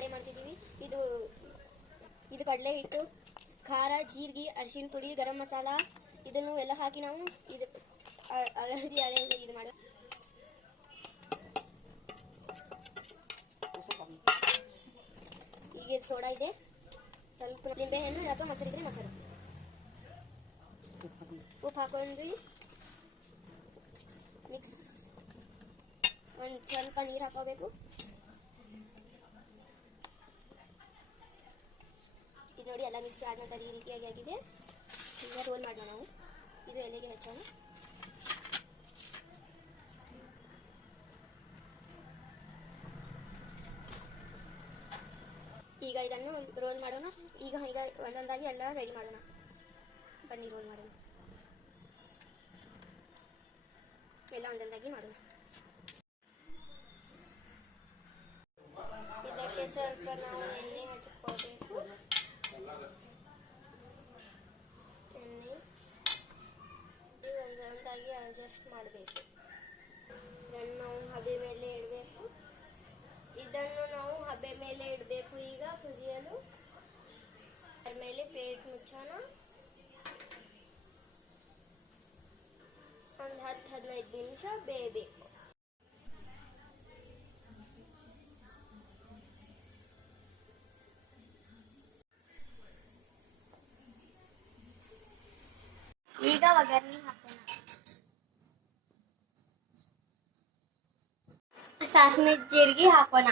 ವಡೆ ಮಾಡ್ತಿದ್ದೀವಿ. ಇದು ಕಡಲೆ ಹಿಟ್ಟು, ಖಾರ, ಜೀರಿಗೆ, ಅರಿಶಿನ ಪುಡಿ, ಗರಂ ಮಸಾಲ ಇದನ್ನು ಎಲ್ಲ ಹಾಕಿ ನಾವು ಇದು ಹಳದಿ ಇದು ಮಾಡಿ ಈಗ ಇದು ಸೋಡಾ ಇದೆ, ಸ್ವಲ್ಪ ನಿಂಬೆಹಣ್ಣು ಅಥವಾ ಮೊಸರಿದ್ರೆ ಮೊಸರು, ಉಪ್ಪು ಹಾಕೊಂಡ್ವಿ, ಮಿಕ್ಸ್ ಒಂದು ಸ್ವಲ್ಪ ನೀರು ಹಾಕೋಬೇಕು. ಇದು ನೋಡಿ ಎಲ್ಲ ಮಿಕ್ಸ್ ಆದ ನಂತರ ಈ ರೀತಿಯಾಗಿ ಆಗಿದೆ. ಈಗ ರೋಲ್ ಮಾಡೋಣ ನಾವು. ಇದು ಎಲೆಗೆ ಹಚ್ಚೋಣ. ಈಗ ಇದನ್ನು ರೋಲ್ ಮಾಡೋಣ. ಈಗ ಒಂದೊಂದಾಗಿ ಎಲ್ಲ ರೆಡಿ ಮಾಡೋಣ. ಬನ್ನಿ ರೋಲ್ ಮಾಡೋಣ. ಎಲ್ಲ ಒಂದೊಂದಾಗಿ ಮಾಡೋಣ. ಇದಕ್ಕೆ ಸ್ವಲ್ಪ ನಾವು ಎಣ್ಣೆ ಹಚ್ಕೋಬೇಕು. ಎಣ್ಣೆ ಒಂದೊಂದಾಗಿ ಅಡ್ಜಸ್ಟ್ ಮಾಡಬೇಕು. ಇದನ್ನು ನಾವು ಹಬೆ ಮೇಲೆ ಇಡಬೇಕು. ಈಗ ಕುದಿಯಲು ಮೇಲೆ ಪ್ಲೇಟ್ ಮುಚ್ಚೋಣ. ಒಂದು 10-15 ನಿಮಿಷ ಬೇಯಬೇಕು. ಈಗ ಒಗ್ಗರಣೆ ಹಾಕೋಣ. ಸಾಸಿವೆ ಜೀರಿಗೆ ಹಾಕೋಣ.